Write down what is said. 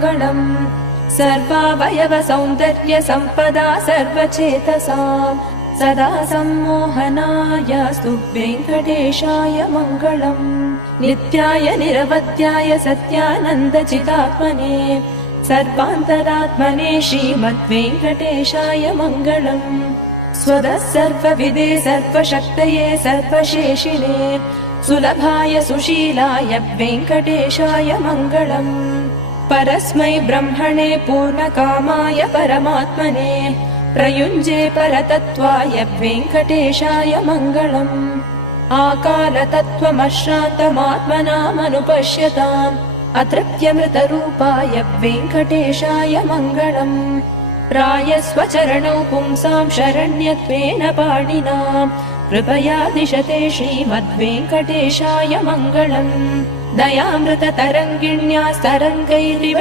मङ्गलम् सर्वावयव सौन्दर्य सम्पदा सर्वचेतसाम् सदा सम्मोहनायास्तु वेङ्कटेशाय मङ्गलम् नित्याय निरवध्याय सत्यानन्दचिदात्मने सर्वान्तरात्मने श्रीमद्वेङ्कटेशाय मङ्गलम् स्वदः सर्वविदे सर्वशक्तये सर्वशेषिणे सुलभाय सुशीलाय वेङ्कटेशाय मङ्गलम् परस्मै ब्रह्मणे पूर्णकामाय परमात्मने प्रयुञ्जे परतत्त्वाय वेङ्कटेशाय मङ्गलम् आकालतत्त्वमश्रान्तमात्मनामनुपश्यताम् अतृप्त्यमृतरूपाय वेङ्कटेशाय मङ्गलम् प्रायस्वचरणौ पुंसाम् शरण्यत्वेन पाणिना कृपया दिशते श्रीमद्वेङ्कटेशाय मङ्गलम् दयामृततरङ्गिण्यास्तरङ्गैरिव